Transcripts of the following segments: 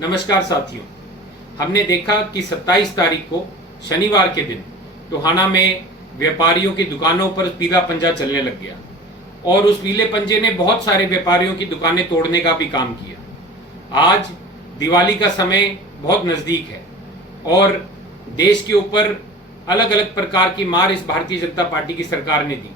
नमस्कार साथियों, हमने देखा कि 27 तारीख को शनिवार के दिन टोहाना में व्यापारियों की दुकानों पर पीला पंजा चलने लग गया और उस पीले पंजे ने बहुत सारे व्यापारियों की दुकानें तोड़ने का भी काम किया। आज दिवाली का समय बहुत नज़दीक है और देश के ऊपर अलग अलग प्रकार की मार इस भारतीय जनता पार्टी की सरकार ने दी,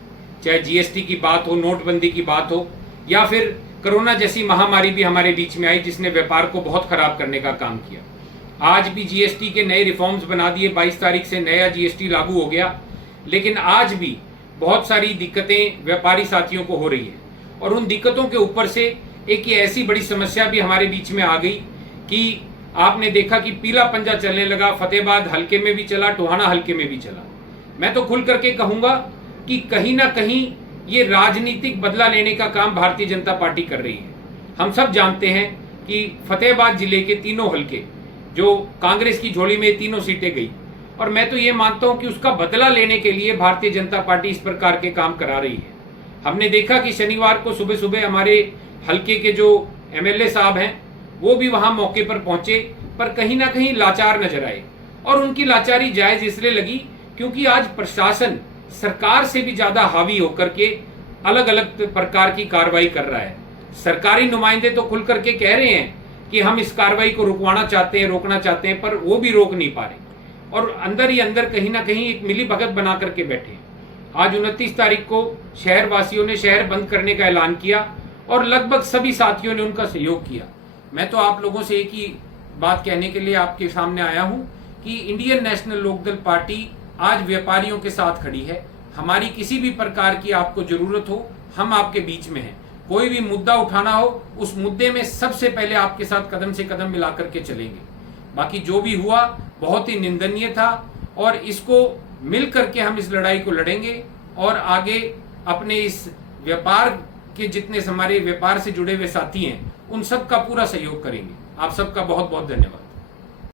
चाहे जीएसटी की बात हो, नोटबंदी की बात हो या फिर कोरोना जैसी महामारी भी हमारे बीच में आई जिसने व्यापार को बहुत खराब करने का काम किया। आज भी जीएसटी के नए रिफॉर्म्स बना दिए, 22 तारीख से नया जीएसटी लागू हो गया, लेकिन आज भी बहुत सारी दिक्कतें व्यापारी साथियों को हो रही है और उन दिक्कतों के ऊपर से एक ये ऐसी बड़ी समस्या भी हमारे बीच में आ गई कि आपने देखा कि पीला पंजा चलने लगा। फतेहाबाद हल्के में भी चला, टोहाना हल्के में भी चला। मैं तो खुल करके कहूंगा कि कहीं ना कहीं ये राजनीतिक बदला लेने का काम भारतीय जनता पार्टी कर रही है। हम सब जानते हैं कि फतेहाबाद जिले के तीनों हल्के जो कांग्रेस की झोली में तीनों सीटें गई और मैं तो ये मानता हूं कि उसका बदला लेने के लिए भारतीय जनता पार्टी इस प्रकार के काम करा रही है। हमने देखा कि शनिवार को सुबह सुबह हमारे हल्के के जो एमएलए साहब हैं वो भी वहां मौके पर पहुंचे, पर कहीं ना कहीं लाचार नजर आए और उनकी लाचारी जायज इसलिए लगी क्योंकि आज प्रशासन सरकार से भी ज्यादा हावी होकर के अलग अलग प्रकार की कार्रवाई कर रहा है। सरकारी नुमाइंदे तो खुल करके कह रहे हैं कि हम इस कार्रवाई को रुकवाना चाहते हैं, रोकना चाहते हैं, पर वो भी रोक नहीं पा रहे और अंदर ही अंदर कहीं ना कहीं एक मिली भगत बना करके बैठे हैं। आज 29 तारीख को शहर वासियों ने शहर बंद करने का ऐलान किया और लगभग सभी साथियों ने उनका सहयोग किया। मैं तो आप लोगों से एक ही बात कहने के लिए आपके सामने आया हूं कि इंडियन नेशनल लोकदल पार्टी आज व्यापारियों के साथ खड़ी है। हमारी किसी भी प्रकार की आपको जरूरत हो, हम आपके बीच में हैं। कोई भी मुद्दा उठाना हो, उस मुद्दे में सबसे पहले आपके साथ कदम से कदम मिला करके चलेंगे। बाकी जो भी हुआ बहुत ही निंदनीय था और इसको मिल करके हम इस लड़ाई को लड़ेंगे और आगे अपने इस व्यापार के जितने हमारे व्यापार से जुड़े हुए साथी हैं उन सब का पूरा सहयोग करेंगे। आप सबका बहुत बहुत धन्यवाद।